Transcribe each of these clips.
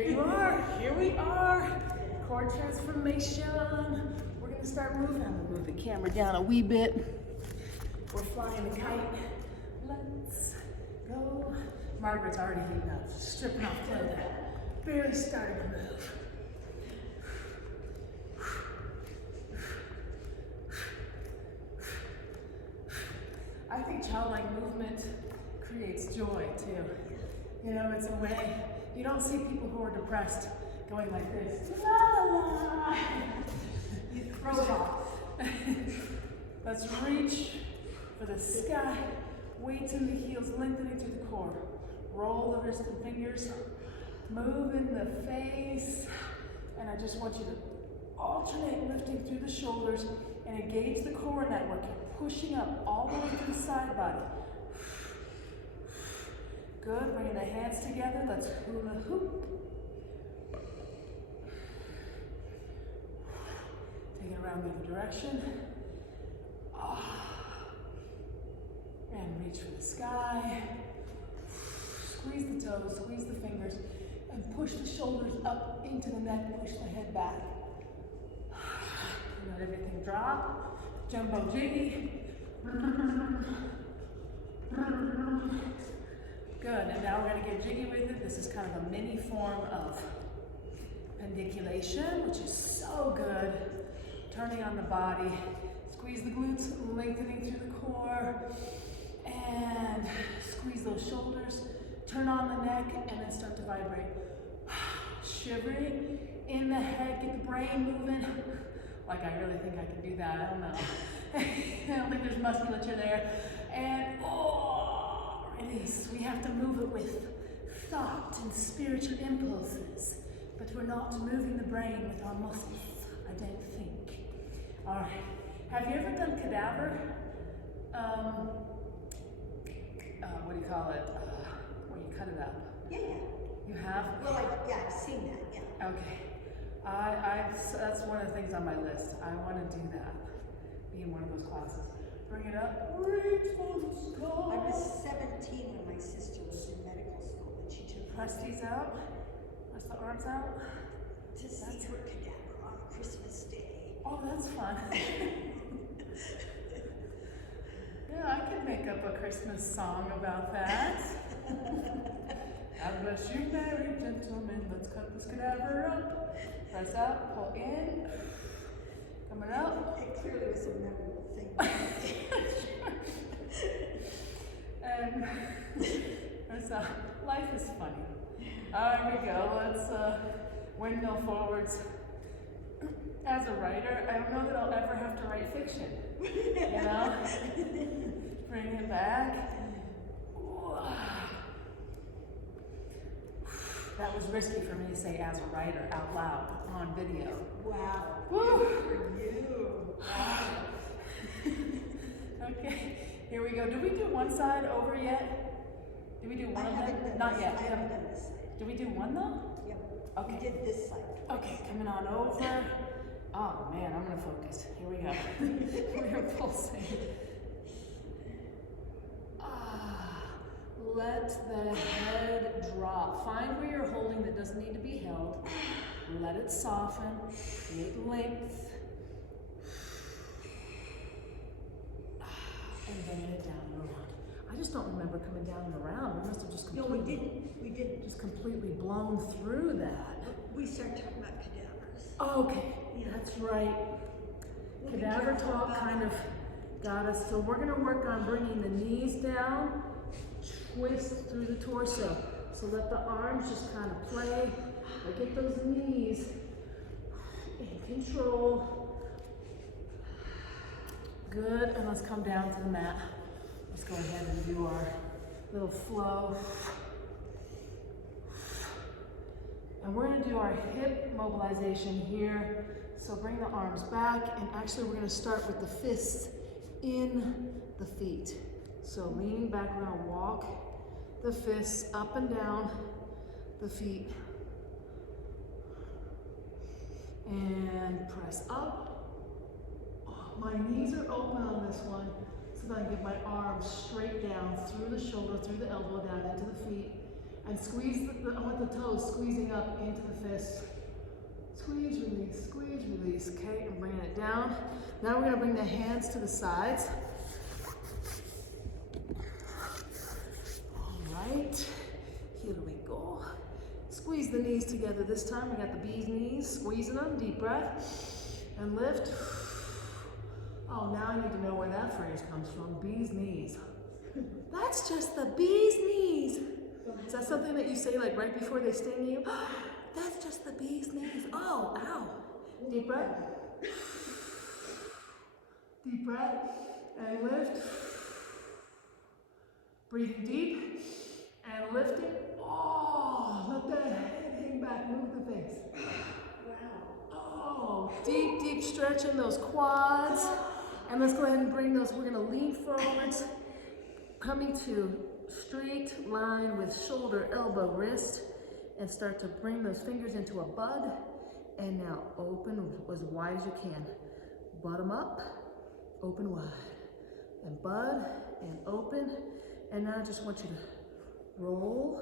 Here you are. Here we are. Core transformation. We're going to start moving. I'm going to move the camera down a wee bit. We're flying the kite. Let's go. Margaret's already heating up, stripping off clothing. Barely started to move. I think childlike movement creates joy too. You know, it's a way, you don't see people who are depressed going like this. La la la. You throw it off. Let's reach for the sky. Weights in the heels, lengthening through the core. Roll the wrist and fingers. Move in the face. And I just want you to alternate lifting through the shoulders and engage the core network. You're pushing up all the way to the side body. Good, bringing the hands together. Let's hula hoop. Take it around the other direction. And reach for the sky. Squeeze the toes, squeeze the fingers, and push the shoulders up into the neck, push the head back. Let everything drop. Jumbo jiggy. Good, and now we're going to get jiggy with it. This is kind of a mini form of pendiculation, which is so good. Turning on the body. Squeeze the glutes, lengthening through the core. And squeeze those shoulders. Turn on the neck, and then start to vibrate. Shivering in the head, get the brain moving. Like, I really think I can do that. I don't know. I don't think there's musculature there. And release. We have to move it with thought and spiritual impulses, but we're not moving the brain with our muscles, I don't think. All right. Have you ever done cadaver? What do you call it? Where you cut it up? Yeah. You have? Well, I've seen that, yeah. Okay. That's one of the things on my list. I want to do that. Be in one of those classes. Bring it up. Reach for the sky. I was 17 when my sister was in medical school, and she took Press these out. Press the arms out. to see her cadaver on Christmas Day. Oh, that's fun. Yeah, I can make up a Christmas song about that. God bless you, merry gentlemen. Let's cut this cadaver up. Press out, pull in. Coming up. It clearly was a memorable thing. And that's life is funny. Here we go. Let's windmill forwards. As a writer, I don't know that I'll ever have to write fiction. You know? Bring it back. That was risky for me to say as a writer out loud on video. Wow. Woo. Good for you. Wow. Okay, here we go. Did we do one side over yet? Did we do one of them? Not yet. I haven't done this side. Did we do one though? Yep. Okay. We did this side twice. Okay, coming on over. Oh man, I'm gonna focus. Here we go. We're pulsing. Let the head drop. Find where you're holding that doesn't need to be held. Let it soften. Create length. And bring it down and around. I just don't remember coming down and around. We must have just completely, No, we didn't. We didn't. just completely blown through that. We started talking about cadavers. Okay, Yeah. that's right. We'll be Cadaver careful talk about kind of got us. So we're going to work on bringing the knees down, twist through the torso. So let the arms just kind of play. But get those knees in control. Good, and let's come down to the mat. Let's go ahead and do our little flow. And we're going to do our hip mobilization here. So bring the arms back, and actually we're going to start with the fists in the feet. So leaning back, we're going to walk the fists up and down the feet. And press up. Oh, my knees are open on this one, so that I can get my arms straight down through the shoulder, through the elbow, down into the feet. And squeeze I want the toes squeezing up into the fist. Squeeze, release, okay, and bringing it down. Now we're gonna bring the hands to the sides. All right, here we go. Squeeze the knees together this time. We got the bee's knees, squeezing them, deep breath, and lift. Oh, now I need to know where that phrase comes from, bee's knees. That's just the bee's knees. Is that something that you say like right before they sting you? That's just the bee's knees. Oh, ow. Deep breath. Deep breath. And lift. Breathing deep. And lifting. Oh, let that head hang back. Move the face. Wow. Oh, deep stretch in those quads. And let's go ahead and bring those. We're going to lean forwards. Coming to straight line with shoulder, elbow, wrist. And start to bring those fingers into a bud. And now open as wide as you can. Bottom up, open wide. And bud, and open. And now I just want you to roll.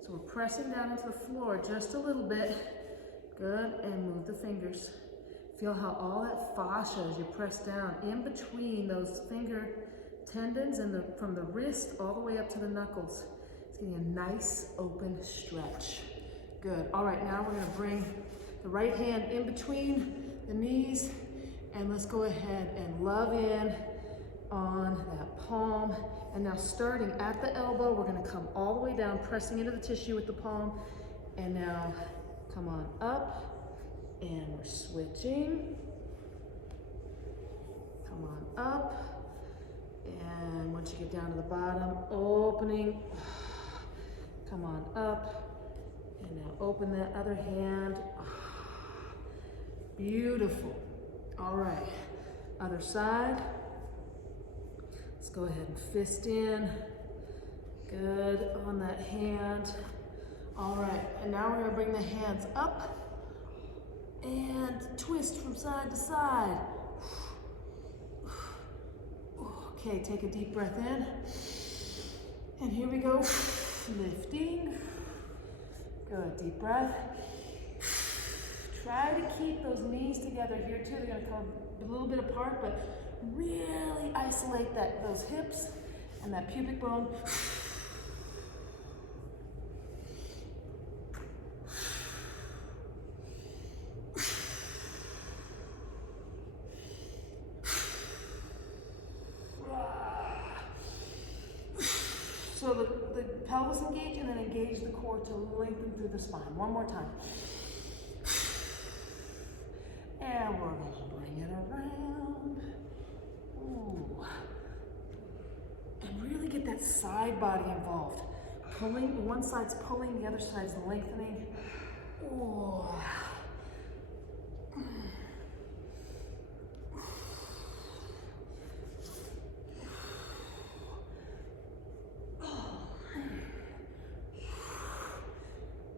So we're pressing down into the floor just a little bit. Good, and move the fingers. Feel how all that fascia as you press down in between those finger tendons and from the wrist all the way up to the knuckles. It's getting a nice open stretch. Good. All right, now we're going to bring the right hand in between the knees, and let's go ahead and love in on that palm. And now starting at the elbow, we're going to come all the way down, pressing into the tissue with the palm. And now come on up, and we're switching. Come on up. And once you get down to the bottom, opening. Come on up. And now open that other hand. Beautiful. All right. Other side. Let's go ahead and fist in. Good on that hand. All right. And now we're going to bring the hands up and twist from side to side. Okay, take a deep breath in. And here we go. Lifting. Good, deep breath. Try to keep those knees together here too. They're gonna come a little bit apart, but really isolate those hips and that pubic bone. So the pelvis engage and then engage the core to lengthen through the spine. One more time. And we're going to bring it around. Ooh. And really get that side body involved. Pulling, one side's pulling, the other side's lengthening. Ooh.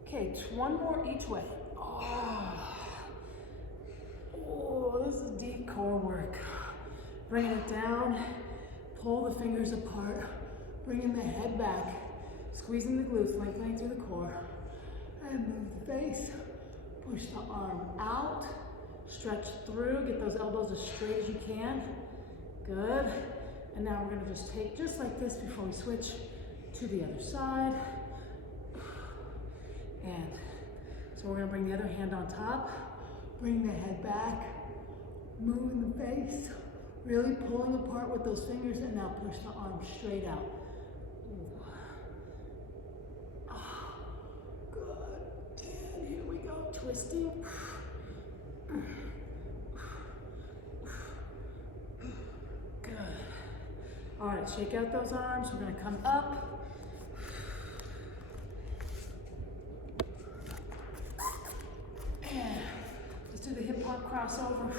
Okay, one more each way. Oh, this is deep core work. Bringing it down, pull the fingers apart, bringing the head back, squeezing the glutes, lengthening through the core, and move the face. Push the arm out, stretch through, get those elbows as straight as you can. Good. And now we're gonna just take just like this before we switch to the other side. And so we're gonna bring the other hand on top, bring the head back, moving the face, really pulling apart with those fingers, and now push the arm straight out. Good, and here we go, twisting. Good. All right, shake out those arms, we're gonna come up. Let's do the hip hop crossover.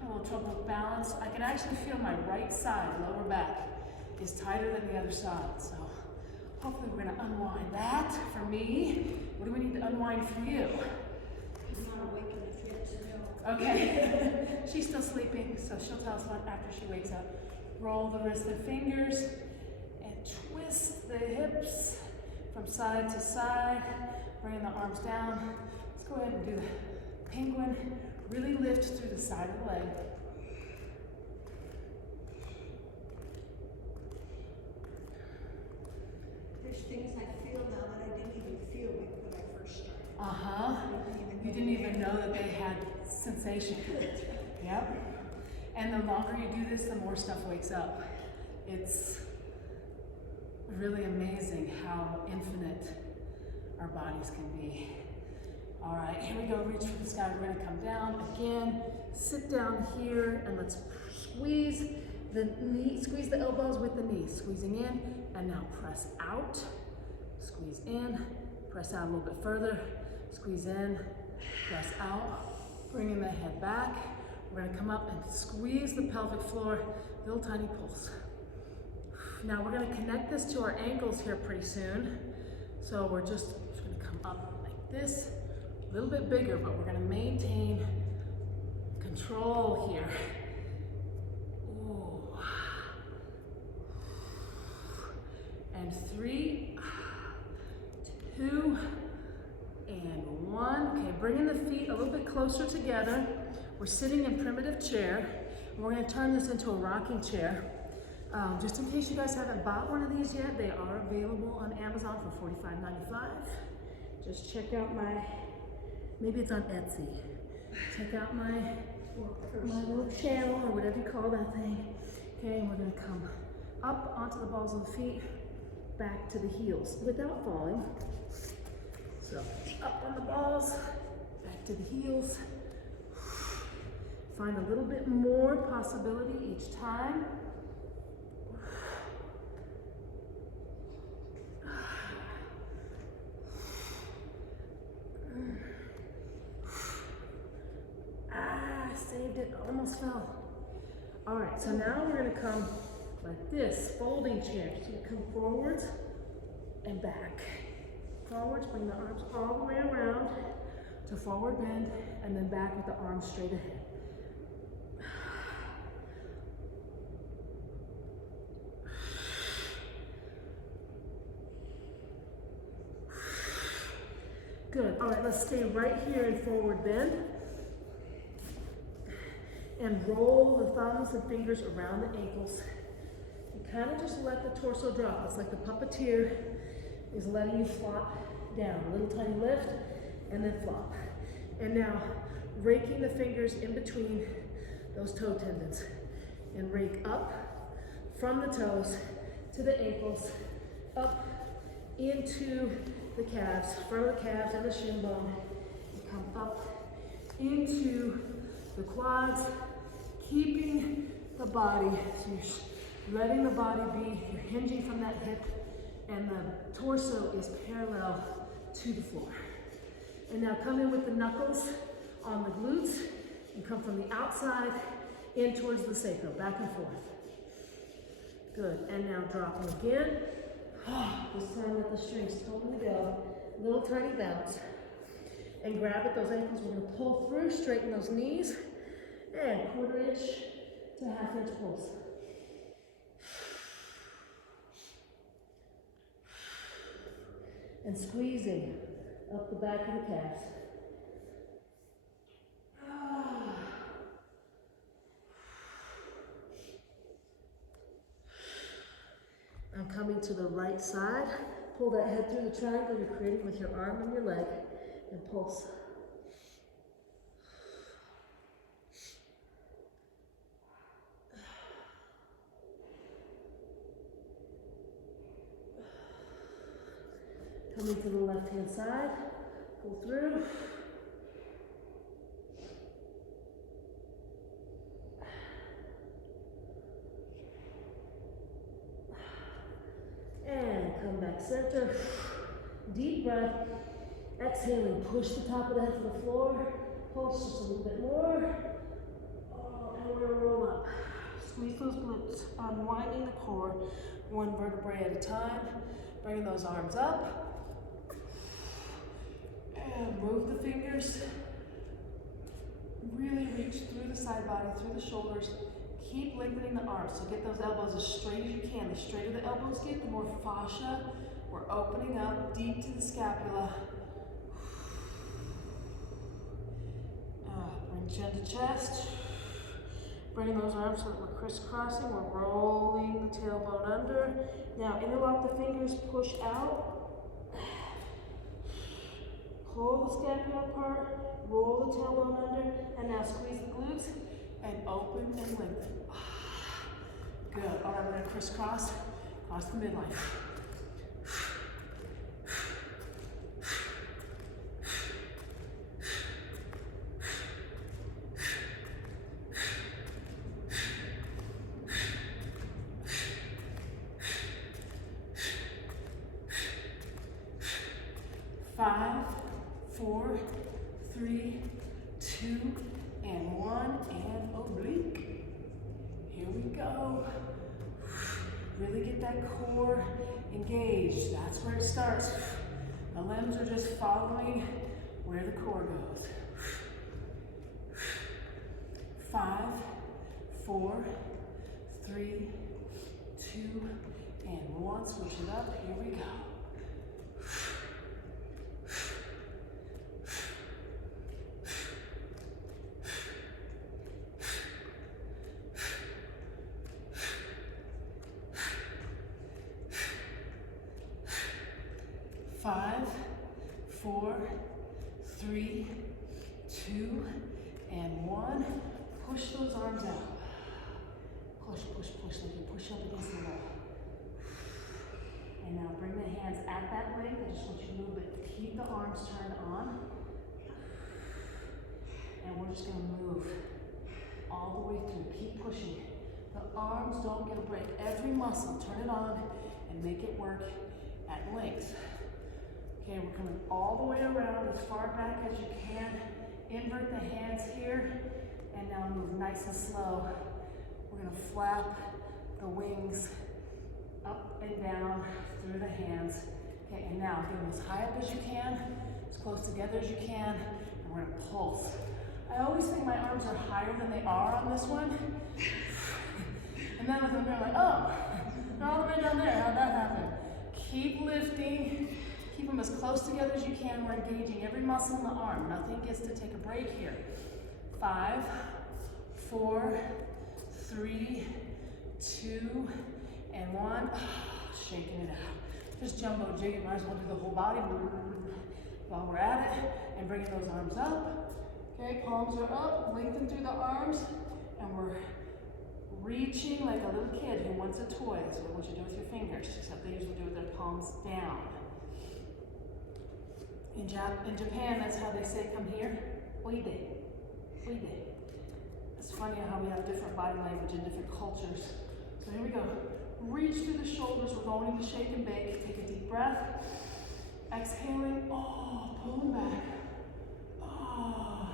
A little trouble with balance. I can actually feel my right side, lower back, is tighter than the other side. So hopefully we're gonna unwind that for me. What do we need to unwind for you? I'm not awake enough yet to know. Okay. She's still sleeping, so she'll tell us what after she wakes up. Roll the wrist and fingers and twist the hips from side to side, bringing the arms down. Let's go ahead and do the penguin. Really lift through the side of the leg. There's things I feel now that I didn't even feel when I first started. Uh-huh. You didn't even know that they had sensation. Yep. And the longer you do this, the more stuff wakes up. It's really amazing how infinite our bodies can be. All right, here we go, reach for the sky. We're gonna come down again, sit down here, and let's squeeze the elbows with the knees. Squeezing in, and now press out. Squeeze in, press out a little bit further. Squeeze in, press out. Bringing the head back. We're gonna come up and squeeze the pelvic floor, little tiny pulse. Now we're gonna connect this to our ankles here pretty soon. So we're just gonna come up like this, a little bit bigger, but we're gonna maintain control here. Ooh. And 3, 2, and 1. Okay, bringing the feet a little bit closer together. We're sitting in primitive chair. And we're gonna turn this into a rocking chair. Just in case you guys haven't bought one of these yet, they are available on Amazon for $45.95. Just check out maybe it's on Etsy. Check out my little channel or whatever you call that thing. Okay, and we're gonna come up onto the balls of the feet, back to the heels without falling. So up on the balls, back to the heels. Find a little bit more possibility each time. Saved it, almost fell. All right, so now we're gonna come like this, folding chair. So you come forwards and back. Forwards, bring the arms all the way around to forward bend, and then back with the arms straight ahead. Good, all right, let's stay right here in forward bend. And roll the thumbs and fingers around the ankles. You kind of just let the torso drop. It's like the puppeteer is letting you flop down. A little tiny lift, and then flop. And now, raking the fingers in between those toe tendons. And rake up from the toes to the ankles, up into the calves, front of the calves and the shin bone. And come up into the quads, keeping the body, so you're letting the body be, you're hinging from that hip, and the torso is parallel to the floor. And now come in with the knuckles on the glutes, and come from the outside in towards the sacrum, back and forth. Good, and now dropping again. This time let the strings totally go. Little tiny bounce. And grab at those ankles. We're gonna pull through, straighten those knees, and 1/4 inch to 1/2 inch pulse. And squeezing up the back of the calves. I'm coming to the right side. Pull that head through the triangle you're creating with your arm and your leg, and pulse. Coming to the left-hand side, pull through. And come back center. Deep breath. Exhaling, push the top of the head to the floor. Pulse just a little bit more. Oh, and we're gonna roll up. Squeeze those glutes, unwinding the core, one vertebrae at a time. Bringing those arms up. And move the fingers. Really reach through the side body, through the shoulders. Keep lengthening the arms. So get those elbows as straight as you can. The straighter the elbows get, the more fascia we're opening up deep to the scapula. Bring chin to chest. Bring those arms so that we're crisscrossing. We're rolling the tailbone under. Now interlock the fingers, push out. Pull the scapula apart, roll the tailbone under, and now squeeze the glutes and open and lengthen. Good. All right, we're going to crisscross across the midline. 5, 4, 3, 2, and 1, and oblique. Here we go. Really get that core engaged. That's where it starts. The limbs are just following where the core goes. 5, 4, 3, 2, and 1. Switch it up. Here we go. 5, 4, 3, 2, and 1. Push those arms out. Push, push, push, like you push up against the wall. And now bring the hands at that length. I just want you to move, but keep the arms turned on. And we're just gonna move all the way through. Keep pushing. The arms don't get a break. Every muscle, turn it on and make it work at length. Okay, we're coming all the way around as far back as you can. Invert the hands here, and now move nice and slow. We're gonna flap the wings up and down through the hands. Okay, and now get them as high up as you can, as close together as you can, and we're gonna pulse. I always think my arms are higher than they are on this one. And then with them, they're like, oh, they're all the way down there. How'd that happen? Keep lifting. Keep them as close together as you can. We're engaging every muscle in the arm. Nothing gets to take a break here. 5, 4, 3, 2, and 1. Shaking it out. Just jumbo jig it. Might as well do the whole body while we're at it. And bringing those arms up. Okay, palms are up. Lengthen through the arms. And we're reaching like a little kid who wants a toy. That's what I want you to do with your fingers, except they usually do with their palms down. In Japan, that's how they say come here. Oide. Oide. It's funny how we have different body language in different cultures. So here we go. Reach through the shoulders. We're going to shake and bake. Take a deep breath. Exhaling. Oh, pulling back. Oh.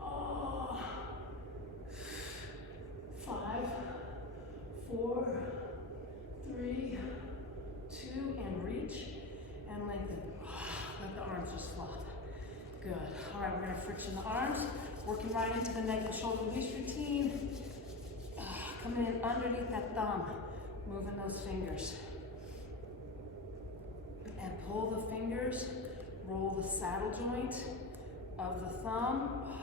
Oh. 5, 4, 3, 2, and reach. And lengthen. Let the arms just flop. Good. All right, we're going to friction the arms. Working right into the neck and shoulder release routine. Coming in underneath that thumb. Moving those fingers. And pull the fingers. Roll the saddle joint of the thumb.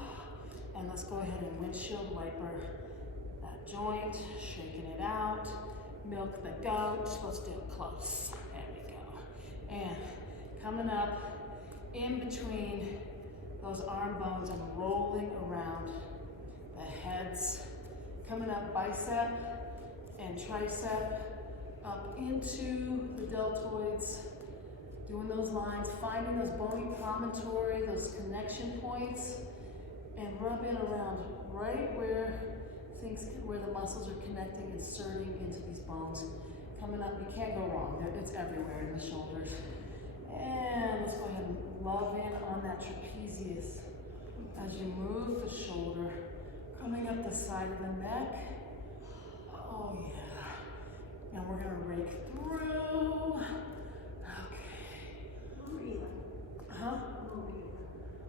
And let's go ahead and windshield wiper that joint. Shaking it out. Milk the goat. Let's do it close. And coming up in between those arm bones and rolling around the heads. Coming up bicep and tricep up into the deltoids. Doing those lines, finding those bony promontory, those connection points, and rubbing around right where the muscles are connecting, inserting into these bones. Coming up, you can't go wrong. It's everywhere in the shoulders. And let's go ahead and love in on that trapezius as you move the shoulder, coming up the side of the neck. Oh yeah. Now we're gonna rake through. Okay. Huh?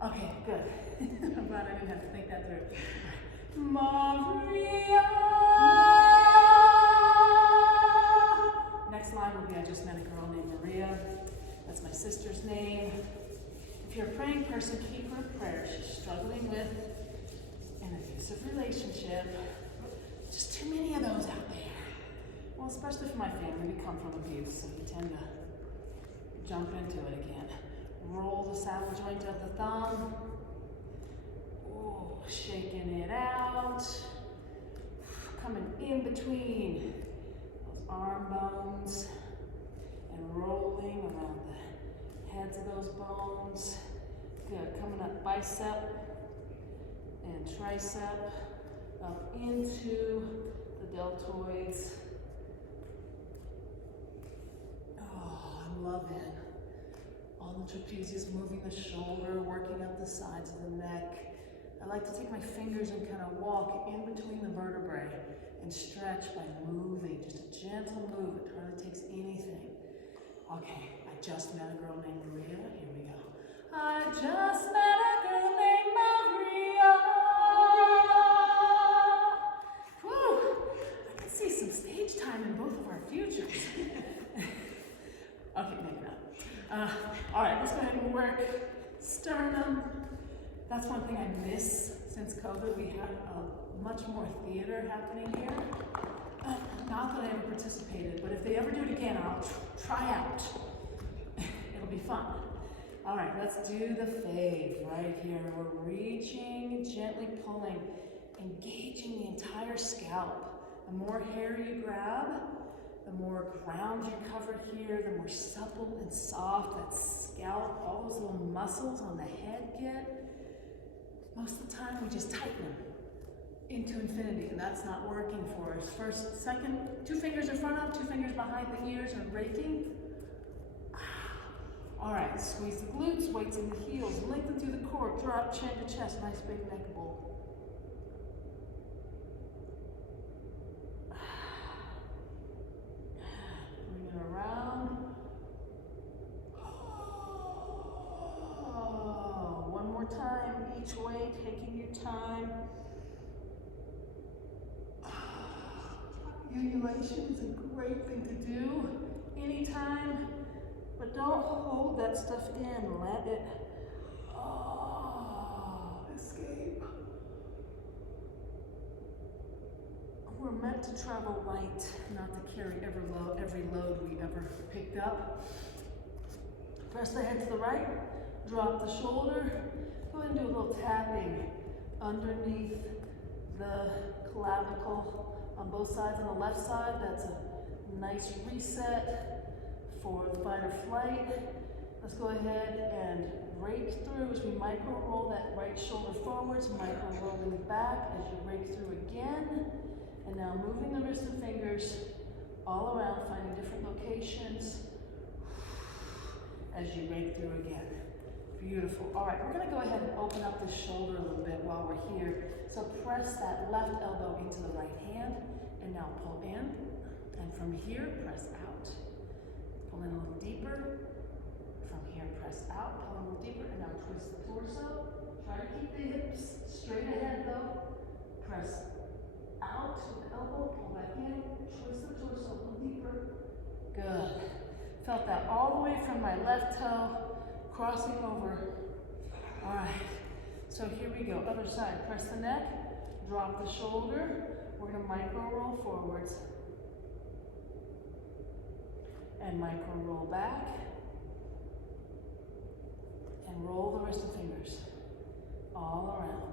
Okay, good. I'm glad I didn't have to think that through. especially for my family, we come from abuse, so we tend to jump into it again. Roll the saddle joint of the thumb. Oh, shaking it out. Coming in between those arm bones and rolling around the heads of those bones. Good. Coming up bicep and tricep up into the deltoids. Oh, I'm loving all the trapezius, moving the shoulder, working up the sides of the neck. I like to take my fingers and kind of walk in between the vertebrae and stretch by moving, just a gentle move. It hardly takes anything. Okay, I just met a girl named Maria. Here we go. I just met a girl named Maria. Whew, I can see some stage time in both of our futures. Okay, maybe not. All right, let's go ahead and work sternum. That's one thing I miss since COVID. We had much more theater happening here. Not that I ever participated, but if they ever do it again, I'll try out. It'll be fun. All right, let's do the fave right here. We're reaching, gently pulling, engaging the entire scalp. The more hair you grab, the more ground you cover here, the more supple and soft that scalp, all those little muscles on the head get. Most of the time we just tighten them into infinity, and that's not working for us. First, second, 2 fingers in front of, 2 fingers behind the ears are raking. All right, squeeze the glutes, weights in the heels, lengthen through the core, drop chin to chest, nice big neck bowl. Bring it around. Oh, one more time, each way, taking your time. Undulation is a great thing to do anytime, but don't hold that stuff in. Let it escape. We're meant to travel light, not to carry every load we ever picked up. Press the head to the right, drop the shoulder. Go ahead and do a little tapping underneath the clavicle. On both sides. On the left side, that's a nice reset for the fight or flight. Let's go ahead and rake through as we micro roll that right shoulder forwards, micro rolling back as you rake through again. And now moving the wrist and fingers all around, finding different locations as you rake through again. Beautiful. All right, we're going to go ahead and open up the shoulder a little bit while we're here. So press that left elbow into the right hand, and now pull in. And from here, press out. Pull in a little deeper. From here, press out. Pull in a little deeper, and now twist the torso. Try to keep the hips straight ahead, though. Press out with the elbow, pull back in, twist the torso a little deeper. Good. Felt that all the way from my left toe, crossing over. All right. So here we go, other side. Press the neck, drop the shoulder. We're gonna micro roll forwards. And micro roll back. And roll the wrist and fingers all around.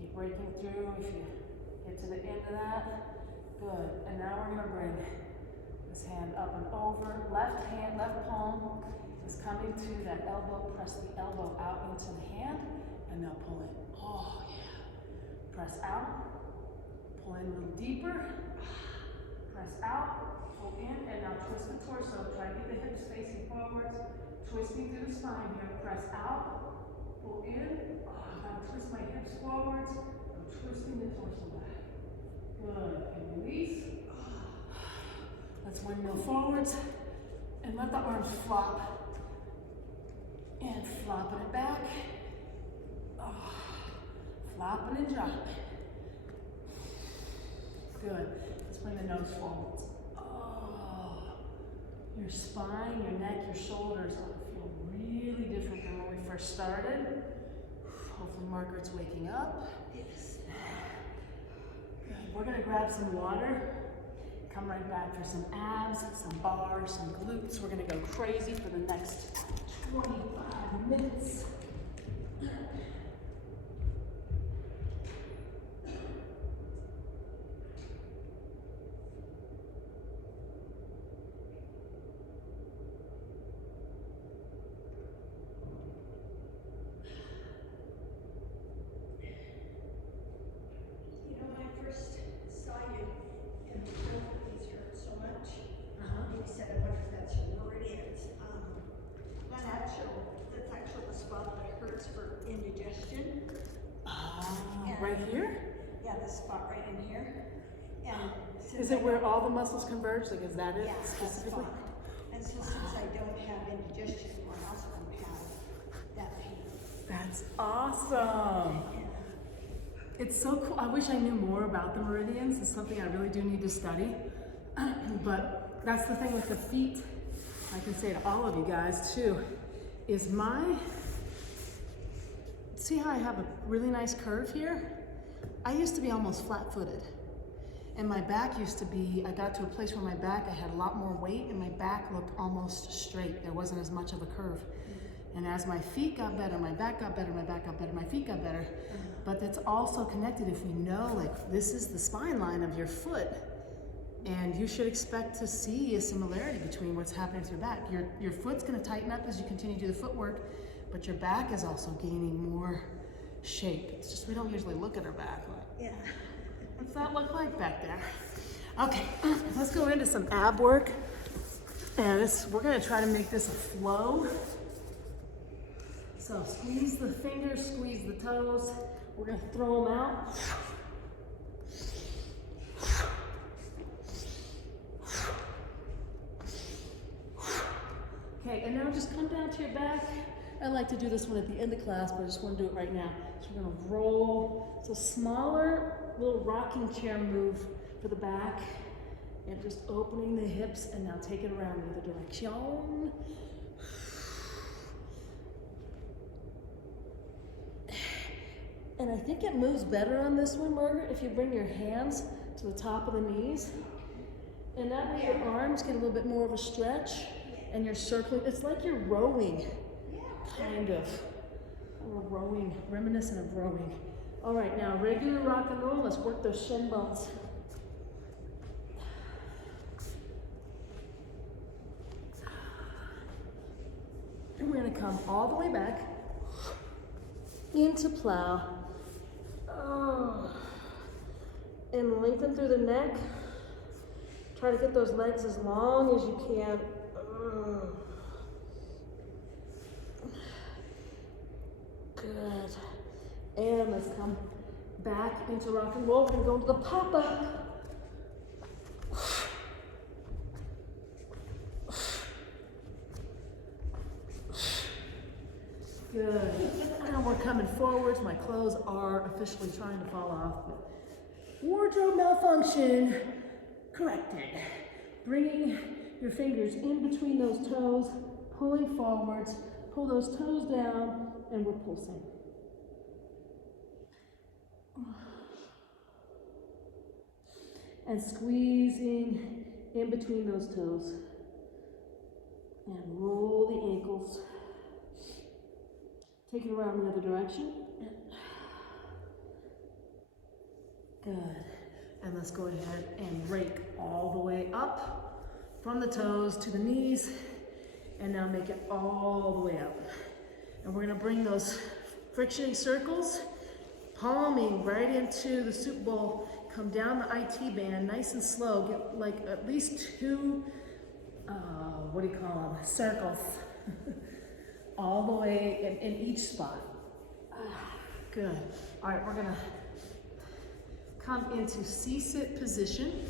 Keep breaking through if you get to the end of that. Good, and now we're gonna bring this hand up and over. Left hand, left palm is coming to that elbow. Press the elbow out into the hand, and now pull in. Oh, yeah. Press out, pull in a little deeper. Press out, pull in, and now twist the torso. Try to get the hips facing forwards. Twisting through the spine here. Press out, pull in. Now twist my hips forwards. I'm twisting the torso back. Good, and release. Let's windmill forwards, and let the arms flop. And flopping it back. Flopping and dropping. Good. Let's bring the nose forwards. Your spine, your neck, your shoulders ought to feel really different than when we first started. Hopefully Margaret's waking up. Yes. Good. We're going to grab some water. Come right back for some abs, some bars, some glutes. We're gonna go crazy for the next 25 minutes. You know, when I first saw you and both of these hurt so much, you said, I wonder if that's your meridians. That's actually the spot that hurts for indigestion. Right here? Yeah, this spot right in here. And Is it where all the muscles converge? Like, is that it yeah, that specifically? spot. And so since I don't have indigestion anymore, I also don't have that pain. That's awesome. And It's so cool. I wish I knew more about the meridians. It's something I really do need to study. But that's the thing with the feet. I can say to all of you guys too, is see how I have a really nice curve here? I used to be almost flat-footed. And my back used to be, I got to a place where my back, I had a lot more weight and my back looked almost straight. There wasn't as much of a curve. And as my feet got better, my back got better, my back got better, my feet got better. But that's also connected if we know, like, this is the spine line of your foot. And you should expect to see a similarity between what's happening to your back. Your foot's gonna tighten up as you continue to do the footwork, but your back is also gaining more shape. It's just, we don't usually look at our back. yeah. What's that look like back there? Okay, let's go into some ab work. And we're gonna try to make this a flow. So squeeze the fingers, squeeze the toes. We're gonna throw them out. Okay, and now just come down to your back. I like to do this one at the end of class, but I just want to do it right now. So we're gonna roll. It's a smaller little rocking chair move for the back. And just opening the hips, and now take it around the other direction. And I think it moves better on this one, Margaret, if you bring your hands to the top of the knees. And that way your arms get a little bit more of a stretch, and you're circling. It's like you're rowing, kind of. Or rowing, reminiscent of rowing. All right, now regular rock and roll. Let's work those shin bones. And we're gonna come all the way back into plow. And lengthen through the neck. Try to get those legs as long as you can. Good. And let's come back into rock and roll. We're gonna go into the pop-up. Good. And we're coming forwards. My clothes are officially trying to fall off. But wardrobe malfunction corrected. Bringing your fingers in between those toes, pulling forwards. Pull those toes down, and we're pulsing. And squeezing in between those toes. And roll the ankles. Take it around the other direction. Good. And let's go ahead and rake all the way up from the toes to the knees. And now make it all the way up. And we're gonna bring those frictioning circles, palming right into the soup bowl. Come down the IT band, nice and slow. Get like at least two, what do you call them, circles. All the way in each spot. Good. All right, we're gonna come into C-sit position.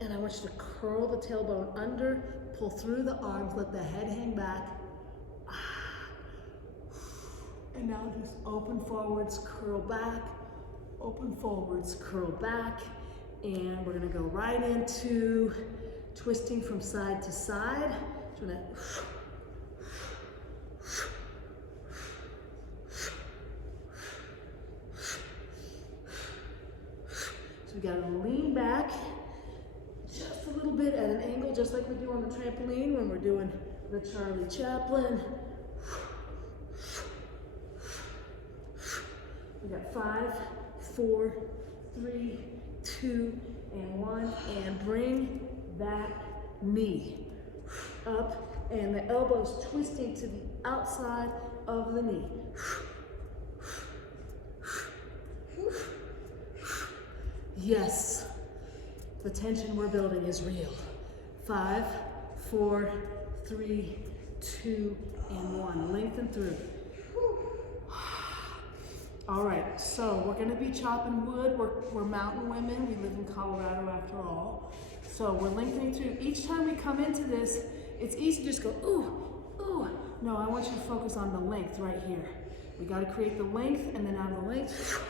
And I want you to curl the tailbone under, pull through the arms, let the head hang back. And now just open forwards, curl back, open forwards, curl back. And we're gonna go right into twisting from side to side. So we're gonna we gotta lean back a little bit at an angle, just like we do on the trampoline when we're doing the Charlie Chaplin. We got 5, 4, 3, 2, and 1, and bring that knee up, and the elbows twisting to the outside of the knee. Yes, the tension we're building is real. 5, 4, 3, 2, and 1. Lengthen through. All right, so we're gonna be chopping wood. We're mountain women. We live in Colorado after all. So we're lengthening through. Each time we come into this, it's easy to just go, ooh, ooh. No, I want you to focus on the length right here. We gotta create the length, and then out of the length,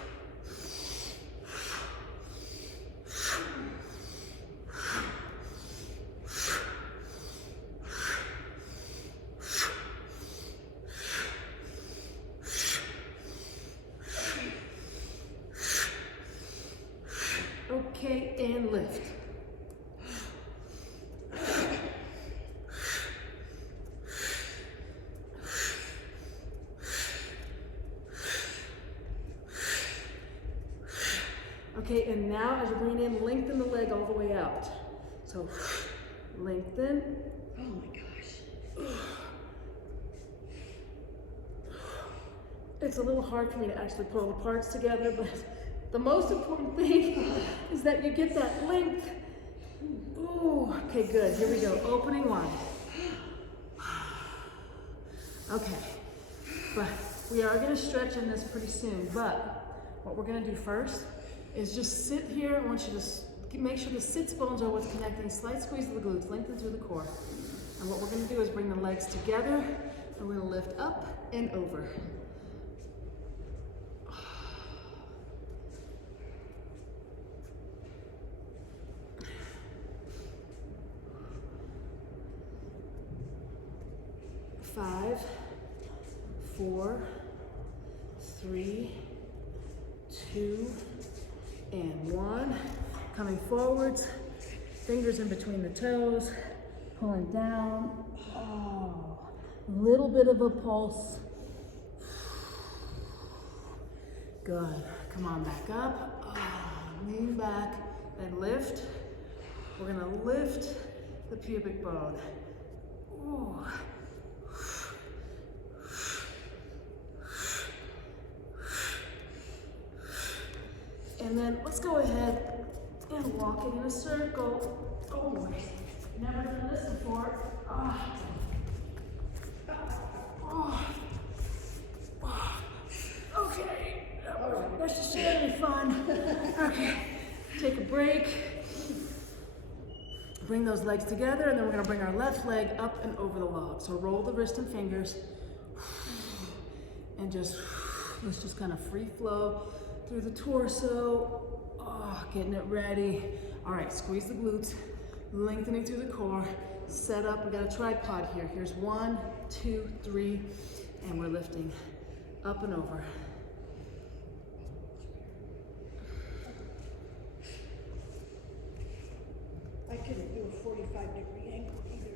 okay, and lift. Okay, and now as you bring it in, lengthen the leg all the way out. So, lengthen. Oh my gosh. It's a little hard for me to actually put all the parts together, but the most important thing is that you get that length. Ooh, okay, good. Here we go. Opening wide. Okay, but we are going to stretch in this pretty soon, but what we're going to do first is just sit here. I want you to make sure the sits bones are what's connecting. Slight squeeze of the glutes, lengthen through the core. And what we're going to do is bring the legs together, and we're going to lift up and over. Five, 4, 3, 2, and 1. Coming forwards, fingers in between the toes, pulling down. Oh, little bit of a pulse. Good. Come on, back up. Oh, lean back and lift. We're gonna lift the pubic bone. Ooh. And then let's go ahead and walk it in a circle. Oh, never done this before. Oh. Oh. Oh. Okay, that's just gonna be fun. Okay, take a break. Bring those legs together, and then we're gonna bring our left leg up and over the log. So roll the wrist and fingers, and let's just kind of free flow through the torso. Oh, getting it ready. All right, squeeze the glutes, lengthening through the core. Set up, we got a tripod here. Here's 1, 2, 3, and we're lifting up and over. I couldn't do a 45-degree angle either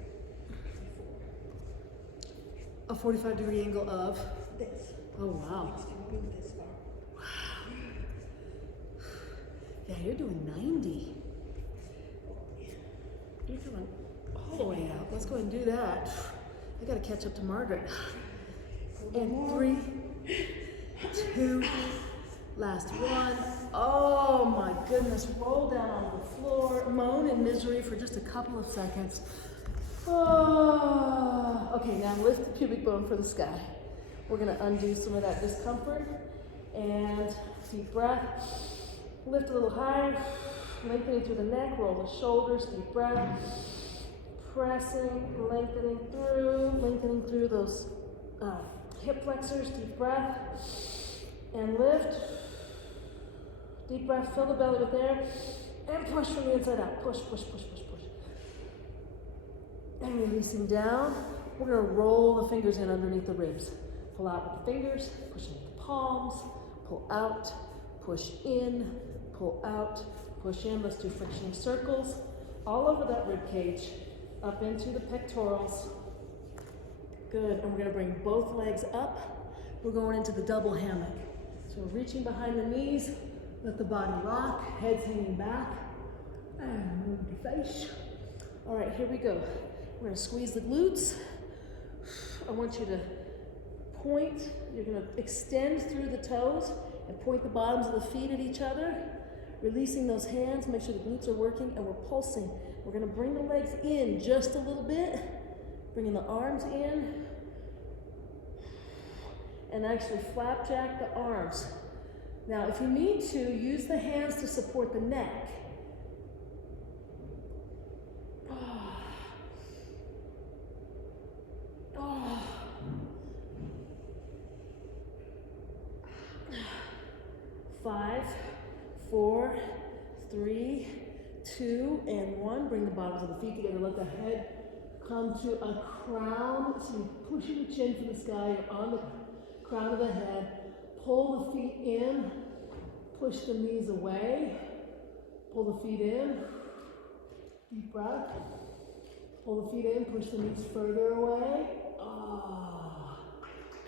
before. A 45-degree angle of? This. Oh, wow. Next to move this far. Yeah, you're doing 90. You're going all the way out. Let's go ahead and do that. I gotta catch up to Margaret. And 3, 2, last 1. Oh my goodness, roll down on the floor, moan in misery for just a couple of seconds. Oh. Okay, now lift the pubic bone for the sky. We're gonna undo some of that discomfort, and deep breath. Lift a little higher, lengthening through the neck, roll the shoulders, deep breath. Pressing, lengthening through those hip flexors, deep breath. And lift. Deep breath, fill the belly with air, and push from the inside out. Push, push, push, push, push. And releasing down, we're gonna roll the fingers in underneath the ribs. Pull out with the fingers, push into the palms, pull out, push in, pull out, push in. Let's do frictional circles. all over that rib cage, up into the pectorals. Good, and we're gonna bring both legs up. We're going into the double hammock. So we're reaching behind the knees, let the body rock, head's hanging back, and move the face. All right, here we go. We're gonna squeeze the glutes. I want you to point, you're gonna extend through the toes and point the bottoms of the feet at each other, releasing those hands, make sure the glutes are working, and we're pulsing. We're gonna bring the legs in just a little bit, bringing the arms in, and actually flapjack the arms. Now, if you need to, use the hands to support the neck. Five, 4, 3, 2, and 1. Bring the bottoms of the feet together. Let the head come to a crown. So you're pushing the chin to the sky. You're on the crown of the head. Pull the feet in. Push the knees away. Pull the feet in. Deep breath. Pull the feet in. Push the knees further away. Ah,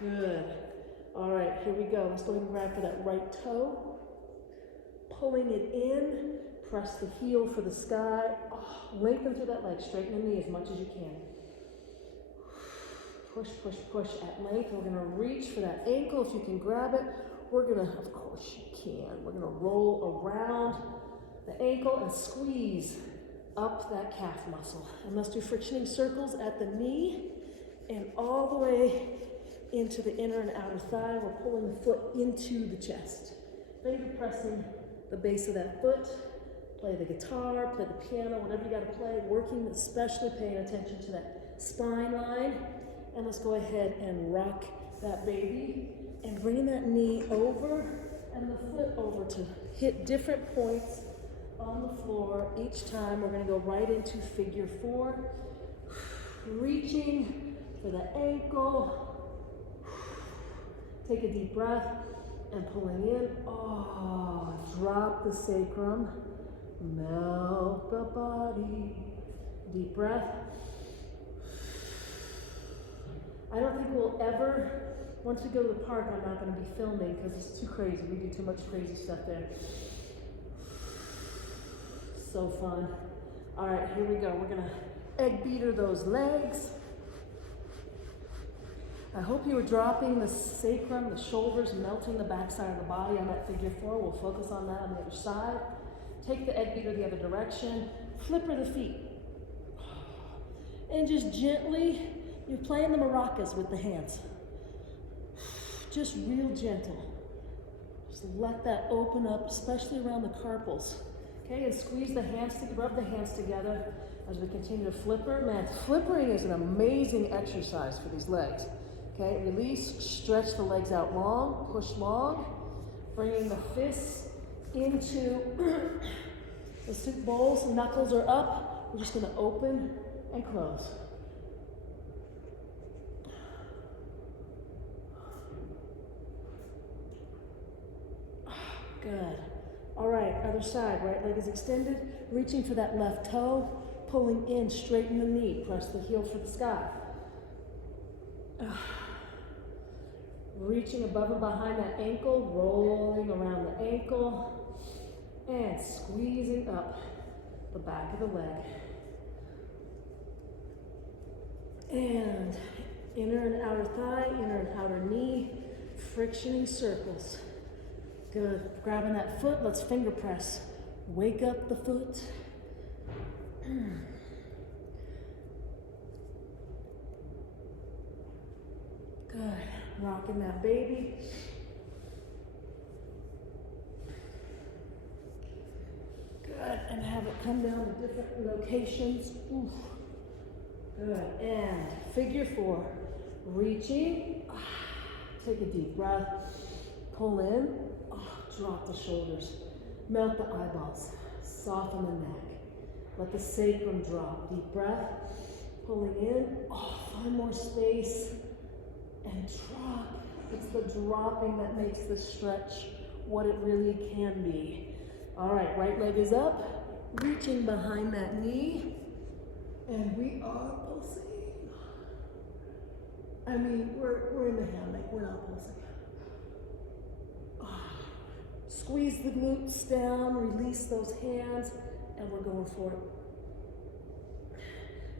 good. All right, here we go. Let's go ahead and grab for that right toe. Pulling it in, press the heel for the sky. Oh, lengthen through that leg, straighten the knee as much as you can. Push, push, push at length. We're gonna reach for that ankle if you can grab it. We're gonna, of course you can, we're gonna roll around the ankle and squeeze up that calf muscle. And let's do frictioning circles at the knee and all the way into the inner and outer thigh. We're pulling the foot into the chest. Finger pressing the base of that foot. Play the guitar, play the piano, whatever you gotta play, working, especially paying attention to that spine line. And let's go ahead and rock that baby and bringing that knee over and the foot over to hit different points on the floor. Each time we're gonna go right into figure 4. Reaching for the ankle. Take a deep breath and pulling in. Oh, drop the sacrum. Melt the body. Deep breath. I don't think we'll ever, once we go to the park, I'm not going to be filming because it's too crazy. We do too much crazy stuff there. So fun. All right, here we go. We're going to egg beater those legs. I hope you were dropping the sacrum, the shoulders, melting the backside of the body on that figure 4. We'll focus on that on the other side. Take the egg beater the other direction. Flipper the feet. And just gently, you're playing the maracas with the hands. Just real gentle. Just let that open up, especially around the carpals. Okay, and squeeze the hands, rub the hands together as we continue to flipper. Man, flippering is an amazing exercise for these legs. Okay, release, stretch the legs out long, push long, bringing the fists into the soup bowls, knuckles are up. We're just gonna open and close. Good. All right, other side, right leg is extended, reaching for that left toe, pulling in, straighten the knee, press the heel for the sky. Reaching above and behind that ankle, rolling around the ankle, and squeezing up the back of the leg. And inner and outer thigh, inner and outer knee, frictioning circles. Good. Grabbing that foot, let's finger press. Wake up the foot. Good. Rocking that baby. Good. And have it come down to different locations. Oof. Good. And figure 4. Reaching. Take a deep breath. Pull in. Drop the shoulders. Melt the eyeballs. Soften the neck. Let the sacrum drop. Deep breath. Pulling in. Find more space. And drop. It's the dropping that makes the stretch what it really can be. All right, right leg is up. reaching behind that knee, and we are pulsing. I mean, we're in the hammock, we're not pulsing. Squeeze the glutes down, release those hands, and we're going for it.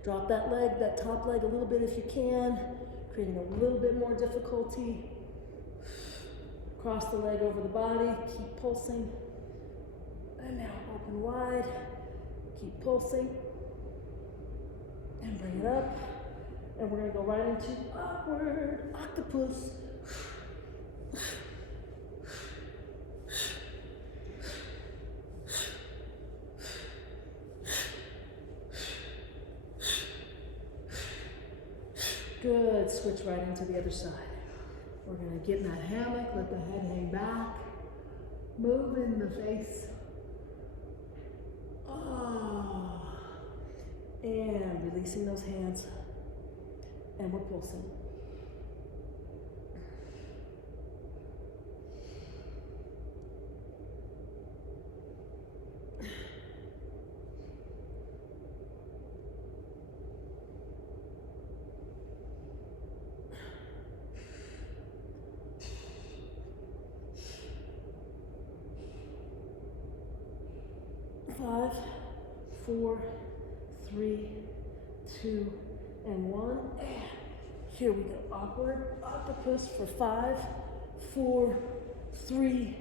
Drop that leg, that top leg a little bit if you can, creating a little bit more difficulty. Cross the leg over the body, keep pulsing. And now open wide, keep pulsing. And bring it up. And we're gonna go right into upward octopus. Good, switch right into the other side. We're gonna get in that hammock, let the head hang back, move in the face. And releasing those hands, and we're pulsing. Five, 4, 3, 2, and 1. And here we go. Awkward octopus for 5, 4, 3,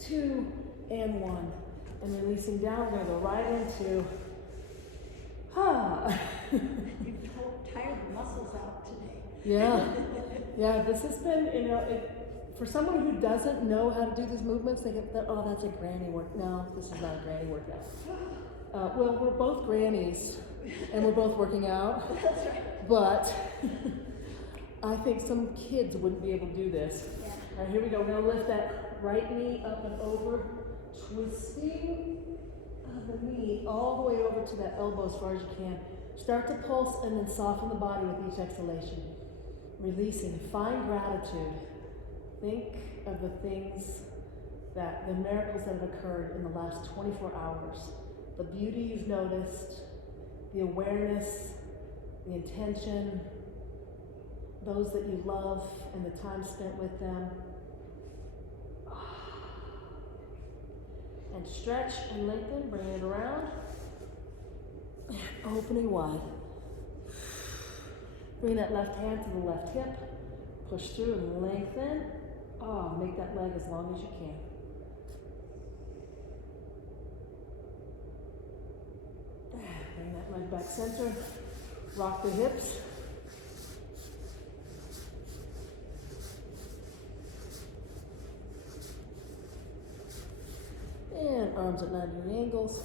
2, and 1. And releasing down, we're going to go right into You've tired the muscles out today. Yeah. Yeah, this has been, for someone who doesn't know how to do these movements, they get, oh, that's a granny work. No, this is not a granny workout. Well, we're both grannies, and we're both working out. That's right. But I think some kids wouldn't be able to do this. Yeah. All right, here we go. We're going to lift that right knee up and over, twisting the knee all the way over to that elbow as far as you can. Start to pulse and then soften the body with each exhalation. Releasing. Find gratitude. Think of the things the miracles that have occurred in the last 24 hours. The beauty you've noticed, the awareness, the intention, those that you love, and the time spent with them. And stretch and lengthen, bring it around. And opening wide. Bring that left hand to the left hip. Push through and lengthen. Make that leg as long as you can. Bring that leg back center. Rock the hips. And arms at 90 angles.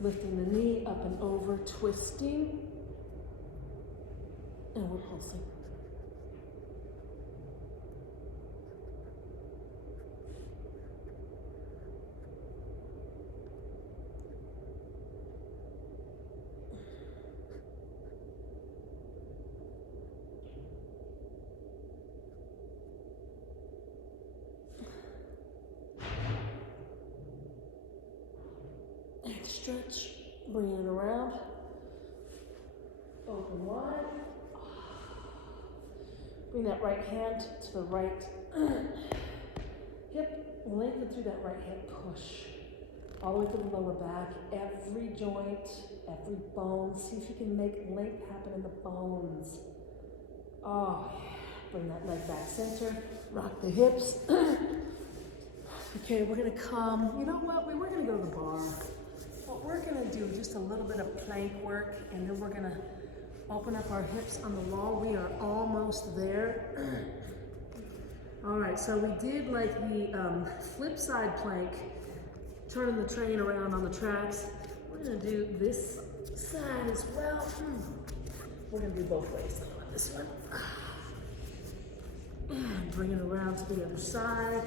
Lifting the knee up and over, twisting. And we're pulsing. Stretch, bring it around, open wide, bring that right hand to the right hip, lengthen through that right hip, push, all the way to the lower back, every joint, every bone, see if you can make length happen in the bones. Bring that leg back center, rock the hips. Okay, we're gonna come, you know what, we were gonna go to the bar. What we're gonna do, just a little bit of plank work, and then we're gonna open up our hips on the wall. We are almost there. All right, so we did like the flip side plank, turning the train around on the tracks. We're gonna do this side as well. We're gonna do both ways on this one. Bring it around to the other side.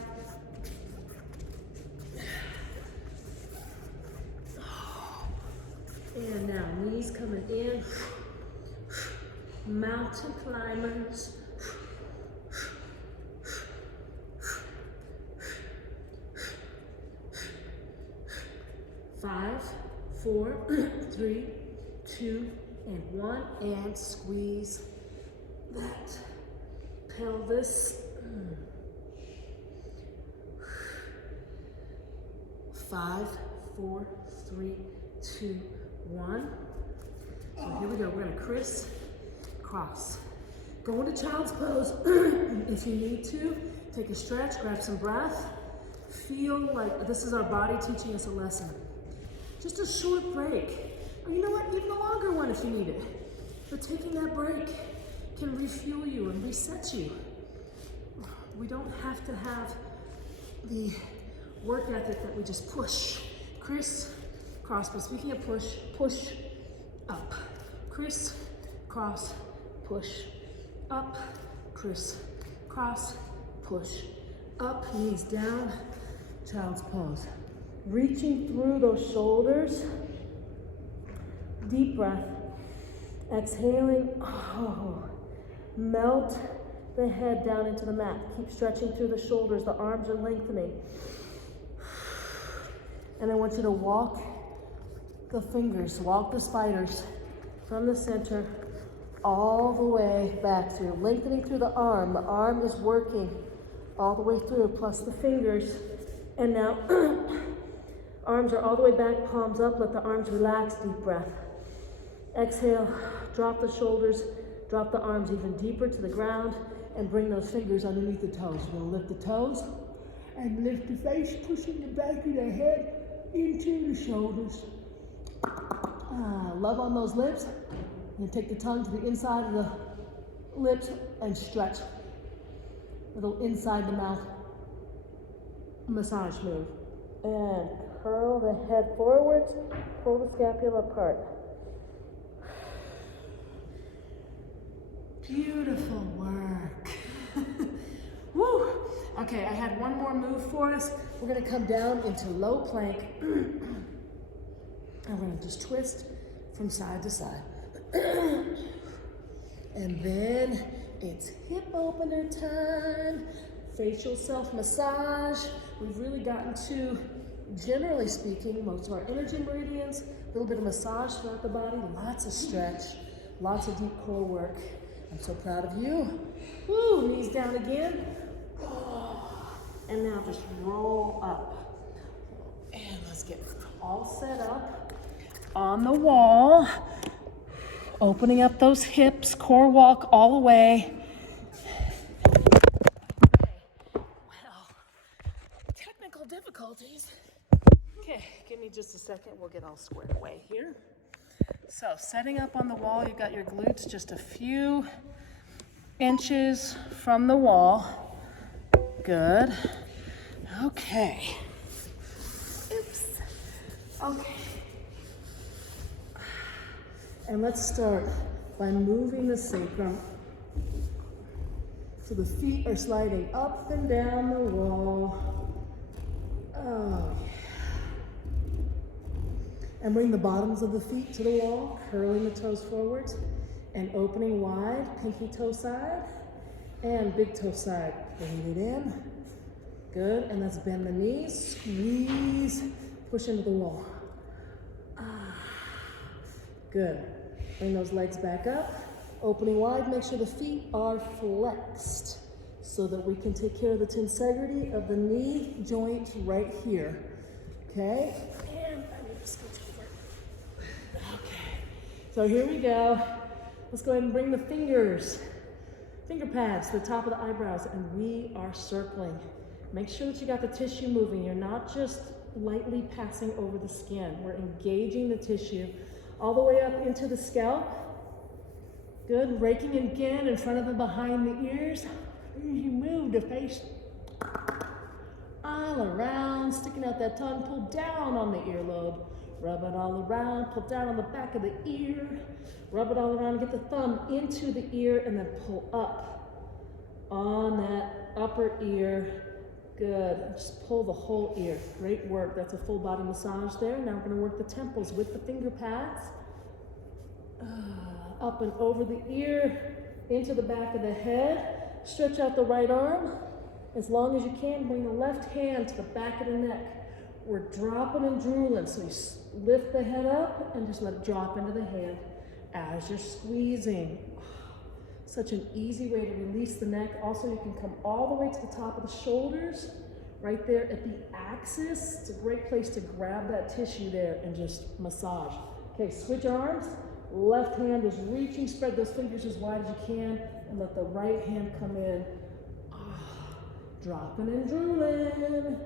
And now knees coming in, mountain climbers. 5, 4, 3, 2, and 1. And squeeze that pelvis. 5, 4, 3, 2, 1. So here we go. We're gonna crisscross. Go into child's pose. If you need to, take a stretch, grab some breath. Feel like this is our body teaching us a lesson. Just a short break. Or you know what, even a longer one if you need it. But taking that break can refuel you and reset you. We don't have to have the work ethic that we just push. Crisscross, but speaking of push, push up. Crisscross, push up. Crisscross, push up. Knees down, child's pose. Reaching through those shoulders. Deep breath. Exhaling. Melt the head down into the mat. Keep stretching through the shoulders. The arms are lengthening. And I want you to walk the fingers, walk the spiders from the center all the way back through, lengthening through the arm. The arm is working all the way through, plus the fingers. And now, arms are all the way back, palms up, let the arms relax, deep breath. Exhale, drop the shoulders, drop the arms even deeper to the ground, and bring those fingers underneath the toes. You're gonna lift the toes, and lift the face, pushing the back of the head into the shoulders. Love on those lips. And take the tongue to the inside of the lips and stretch. Little inside the mouth massage move. And curl the head forwards, pull the scapula apart. Beautiful work. Woo! Okay, I had one more move for us. We're gonna come down into low plank. And we're gonna just twist from side to side. And then it's hip opener time. Facial self massage. We've really gotten to, generally speaking, most of our energy meridians, a little bit of massage throughout the body, lots of stretch, lots of deep core work. I'm so proud of you. Woo, knees down again. And now just roll up. And let's get all set up on the wall. Opening up those hips, core walk all the way. Well, technical difficulties. Okay, give me just a second. We'll get all squared away here. So setting up on the wall, you've got your glutes just a few inches from the wall. Good. Okay. Oops. Okay. And let's start by moving the sacrum. So the feet are sliding up and down the wall. Oh, yeah. And bring the bottoms of the feet to the wall, curling the toes forwards and opening wide, pinky toe side and big toe side. Bring it in. Good, and let's bend the knees, squeeze, push into the wall. Good. Bring those legs back up, opening wide. Make sure the feet are flexed so that we can take care of the tensegrity of the knee joint right here. Okay? And I need to scooch over. Okay. So here we go. Let's go ahead and bring the finger pads to the top of the eyebrows, and we are circling. Make sure that you got the tissue moving. You're not just lightly passing over the skin. We're engaging the tissue all the way up into the scalp. Good, raking again in front of and behind the ears. As you move the face all around, sticking out that tongue, pull down on the earlobe. Rub it all around, pull down on the back of the ear. Rub it all around, get the thumb into the ear, and then pull up on that upper ear. Good, just pull the whole ear. Great work, that's a full body massage there. Now we're gonna work the temples with the finger pads. Up and over the ear, into the back of the head. Stretch out the right arm. As long as you can, bring the left hand to the back of the neck. we're dropping and drooling. So you lift the head up and just let it drop into the hand as you're squeezing. Such an easy way to release the neck. Also, you can come all the way to the top of the shoulders, right there at the axis. It's a great place to grab that tissue there and just massage. Okay, switch arms. Left hand is reaching, spread those fingers as wide as you can, and let the right hand come in. Dropping and drooling.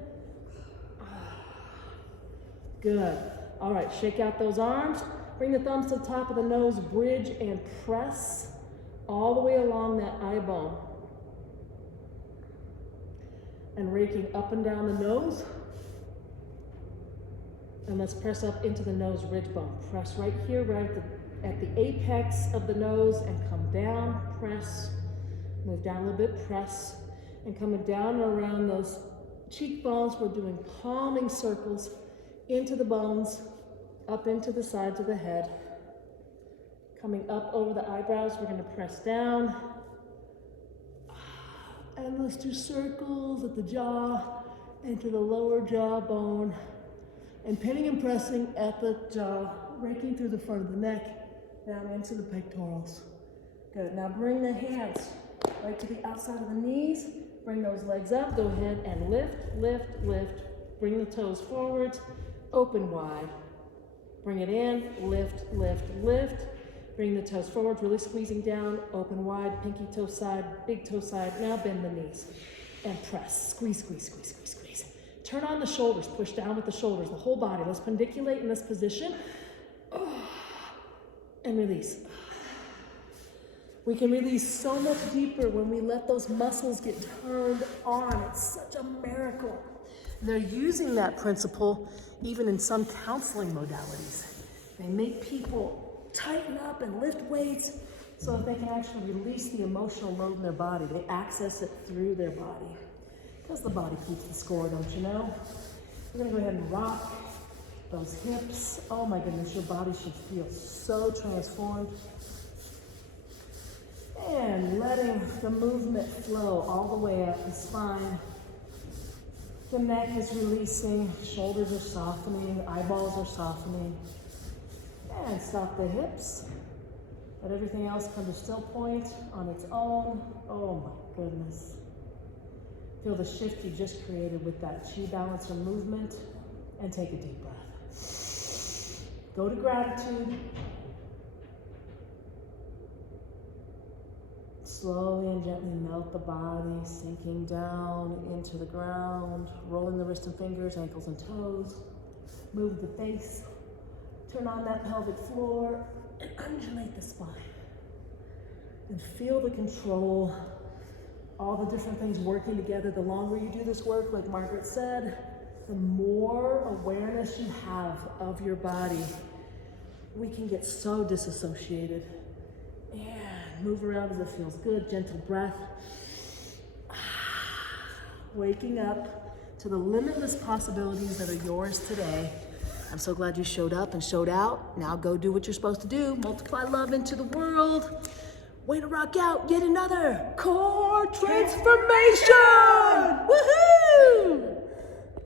Good. All right, shake out those arms. Bring the thumbs to the top of the nose, bridge and press all the way along that eye bone. And raking up and down the nose. And let's press up into the nose ridge bone. Press right here, right at the apex of the nose, and come down, press. Move down a little bit, press. And coming down and around those cheekbones, we're doing palming circles into the bones, up into the sides of the head. Coming up over the eyebrows, we're gonna press down. And let's do circles at the jaw, into the lower jawbone. And pinning and pressing at the jaw, raking through the front of the neck, down into the pectorals. Good, now bring the hands right to the outside of the knees. Bring those legs up, go ahead and lift, lift, lift. Bring the toes forwards, open wide. Bring it in, lift, lift, lift. Bring the toes forward, really squeezing down, open wide, pinky toe side, big toe side. Now bend the knees and press, squeeze, squeeze, squeeze, squeeze, squeeze. Turn on the shoulders, push down with the shoulders, the whole body. Let's pendiculate in this position. And release. We can release so much deeper when we let those muscles get turned on. It's such a miracle. They're using that principle even in some counseling modalities. They make people tighten up and lift weights so that they can actually release the emotional load in their body. They access it through their body. Because the body keeps the score, don't you know? We're gonna go ahead and rock those hips. Oh my goodness, your body should feel so transformed. And letting the movement flow all the way up the spine. The neck is releasing, shoulders are softening, eyeballs are softening. And stop the hips. Let everything else come to still point on its own. Oh my goodness. Feel the shift you just created with that chi balancer movement, and take a deep breath. Go to gratitude. Slowly and gently melt the body, sinking down into the ground, rolling the wrists and fingers, ankles and toes. Move the face. Turn on that pelvic floor and undulate the spine. And feel the control, all the different things working together. The longer you do this work, like Margaret said, the more awareness you have of your body. We can get so disassociated. And move around as it feels good, gentle breath. Waking up to the limitless possibilities that are yours today. I'm so glad you showed up and showed out. Now go do what you're supposed to do. Multiply love into the world. Way to rock out yet another core transformation! Woohoo!